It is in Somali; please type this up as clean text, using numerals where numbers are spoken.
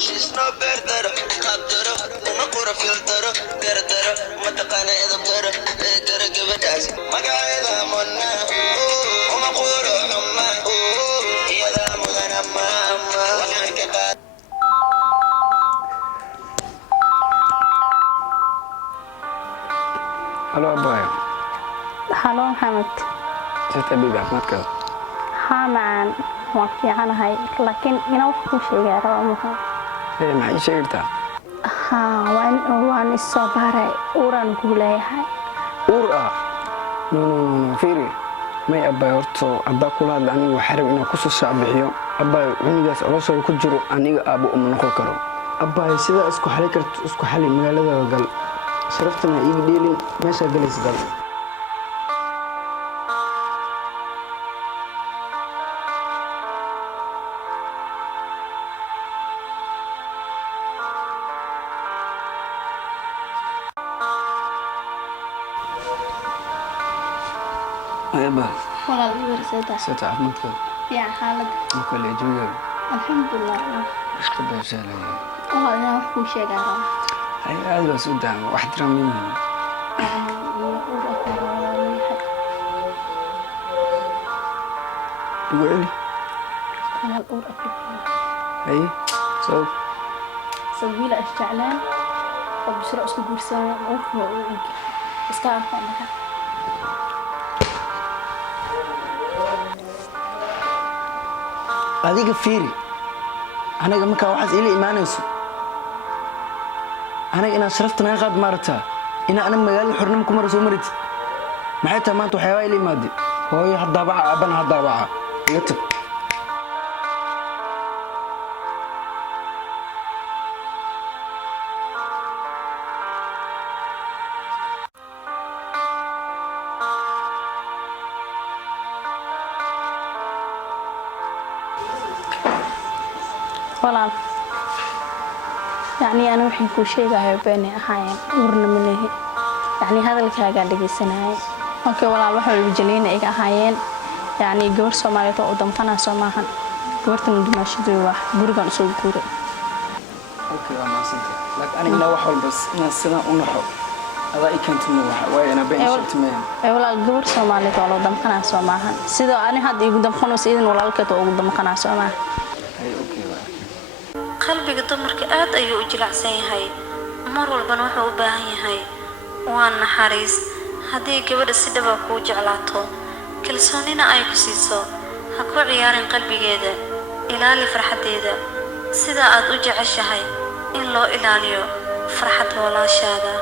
She's no better, قدر وما قرا فلتر قردر ما تقانا إذا بتر قدر قبداس ما قاعدة منا وما قرا حما هي ذا مغنى ما ولا كبار. Halo Abah. Halo Muhammad. Saya Habib Ahmad kau. Haa macaan waan fiicanahay laakiin inaan wax kuu sheegaa raba muxuu Maxay ii sheegtaa? haa waan isoo baaray uuraan kuu leeyahay Uur ah. No fiiri. May Abah horto Abah kula hadla aniga waxaan rabaa inaan kusoo shaabixiyo. Abah cunigaas caloosha ku jiro aniga aabo uma noqon karo. Abah sida isku xali karto isku xali magaalada gal. Sharaftana iiga dheelin meesha galis gal. Abah. walaal ii warsadaa Sita Ahmadka. fiican xaaladda Makale jooga. alxamdulilah Iska beeshalay. walaal inaan wax kuu sheegaa raba Ay aad baa soo daa wax diramin. iyo uur ah oo leeyahay Weli. walaal uur ah Ay soo sawiila isjeclaan oo bisro isku guursanay uurka oo iska arko marka adiga fiiri anaga markaa waxaad ila imaanayso anaga inaad sharafta naga qaad maarata ina anaga magaalada xornimo ku mara soo marid maxay tahay maanta waxyaabaa ila imaade hooyo haddaabaca aabana haddaabaca iga tag walaal yacni ana waxay kuu sheegayo beenay ahaayeen uurna ma lehi yacni hadalkaagaa dhegaysanayay okay walaal waxa walba jaliina iga ahaayeen yacni gabar soomaaliyeed oo u damqanayso maahan gabartan dumaashadooda waa gurigan usoo guuray okay waa maasanta laakiin anigana wax walba inaan sidaan u naxo adaa i keentay waxa waaye ana been sheegtay walaal gabar soomaaliyeed oo loo damqanayso maahan sidoo ani hadda igu damqanayso idin walaalkeed oo ugu damqanayso maahan qalbiga dumarka aad ayuu u jilicsan yahay mar walbana wuxuu u baahan yahay waa naxariis haddii gabadha si dhab ah kuu jeclaato kalsoonina ay ku siiso ha ku ciyaarin qalbigeeda ilaali farxadeeda sida aad u jeceshahay in loo ilaaliyo farxadda walaashaada